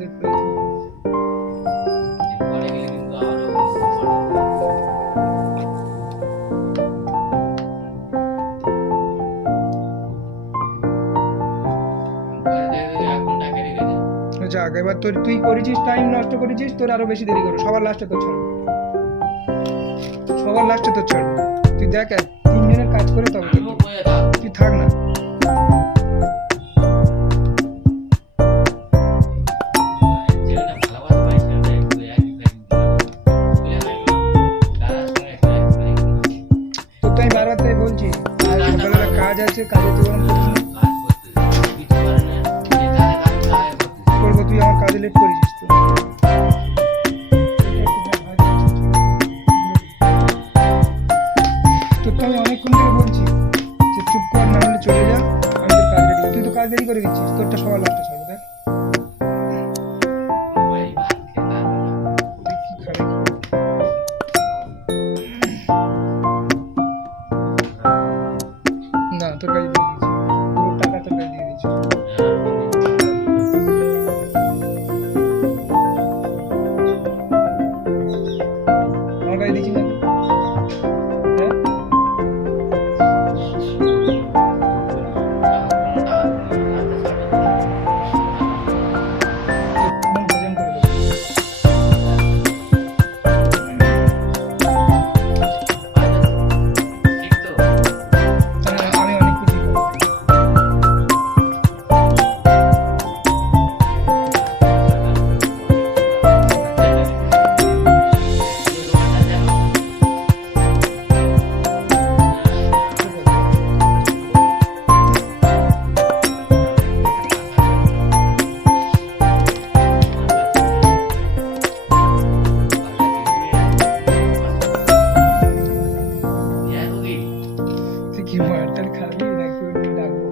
তোদের প্রয়োজন। যাক, এবার তুই করেছিস, টাইম নষ্ট করেছিস, তোর আরো বেশি দেরি করো। সবার লাস্টে তোর ছাড়বো, সবার লাস্টে তোর ছাড়বো। তুই দেখ 3 জনের কাজ করে তবে তুই থাক না। তোর তো আমি বারবার তাই বলছি, সকালবেলা কাজ আছে, কাজে তুই করবো, তুই আমার কাজে লেট করেছিস তো। তোকে আমি অনেকক্ষণ ধরে বলছি যে চুপ কর, না হলে চলে যা, আমি তোর কাজ রেডি। তুই তো কাজ দেরি করে দিচ্ছিস, তোরটা সবার লাস্টে ছাড়বো। দেখ কি খাবে। না, তোর কাছে দিয়ে দিচ্ছি, পুরো টাকা তোর কাছে দিয়ে দিচ্ছি। আমার কাছে দিচ্ছি না। কি মারটার খাবি নাকি ডাকবো?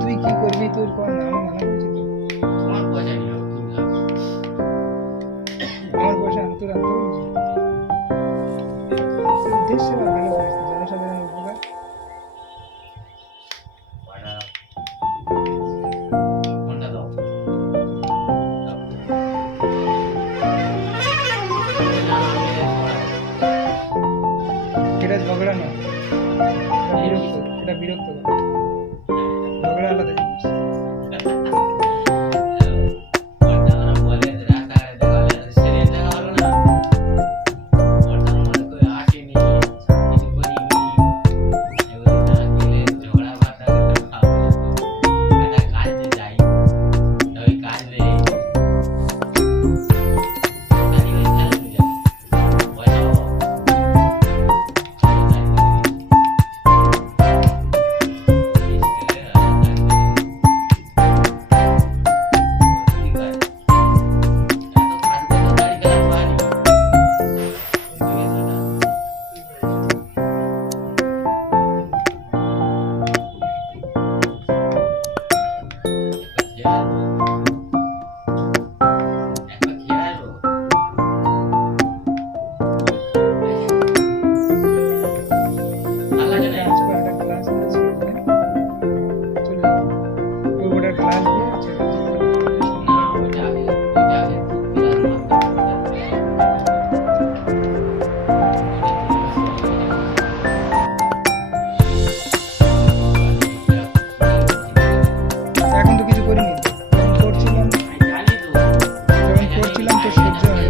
তুই কি করবি তোর কর না, আমি মানা করছি তো। আমার পয়সা আনতে রাখতে বলছি। দেশ সেবা ভালো করিস, জনসাধারণের উপকার। এটা ঝগড়া নয়, এটা বিরক্ত, ঝগড়া আলাদা জিনিস। এখন তো কিছু করিনি, করছিলাম তো সহ্য হয়।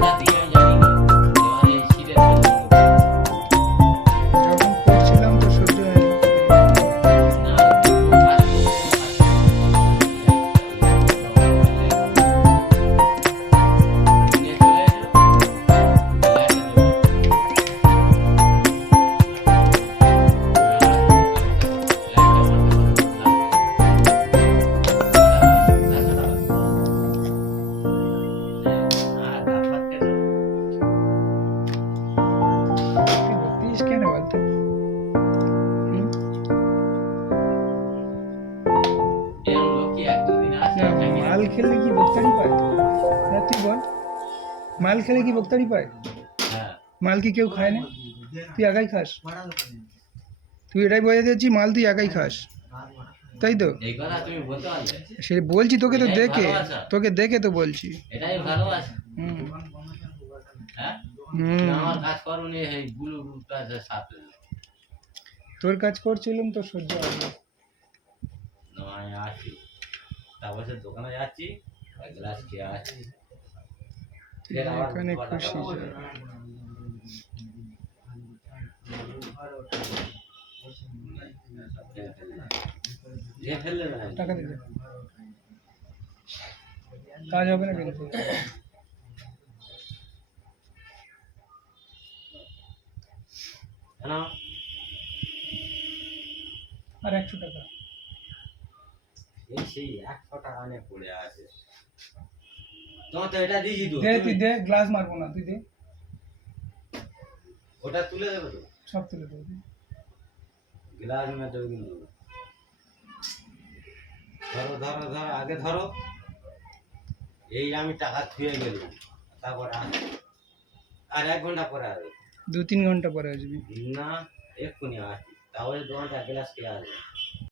যখন করছিলাম তো সহ্য হয়। কেন বলতো? মাল খেলে কি বক্তারি পায়? তুই বল, মাল খেলে কি বক্তারি পায়? মাল কি কেউ খায় না? তুই একাই খাস। তুই এটাই বোঝাতে চাচ্ছি মাল তুই একাই খাস। তাই তো এই কথা তুমি বলতে পারলে? সে বলছি তোকে তো এটাই দেখে, ভালোবাসা। তোকে দেখে তো বলছি। এটাই ভালোবাসা। হুম হ্যাঁ, হুম তুমি আমার কাজ করোনি, এই বুলুটা সাথে তোর কাজ করছিলাম তো সহ্য হবে না। আমি আসছি, তারপর সে দোকানে যাচ্ছি, এক গ্লাস খেয়ে আসছি। তুই এখানে খুশি যা। যে ফেললে না টাকা দিতে কাজ হবে না কিন্তু। কেন? আর 100 টাকা এই সেই 100 টাকা নিয়ে পড়ে আছে। তোমার তো এটা দিয়েছি তো, দে, তুই তুমি দে, গ্লাস মারবো না, তুই দে, ওটা তুলে দেবে তো। সব তুলে দেবো। গ্লাস में দেবে কিন্তু। ধরো ধরো ধরো, আগে ধরো। এই আমি টাকা থুয়ে গেলাম, তারপর আর 1 ঘন্টা পরে আসবে। 2-3 ঘন্টা পরে আসবি। না, এক্ষুনি আসছি, তাহলে দোকানটা গ্লাস খেয়ে আসবে।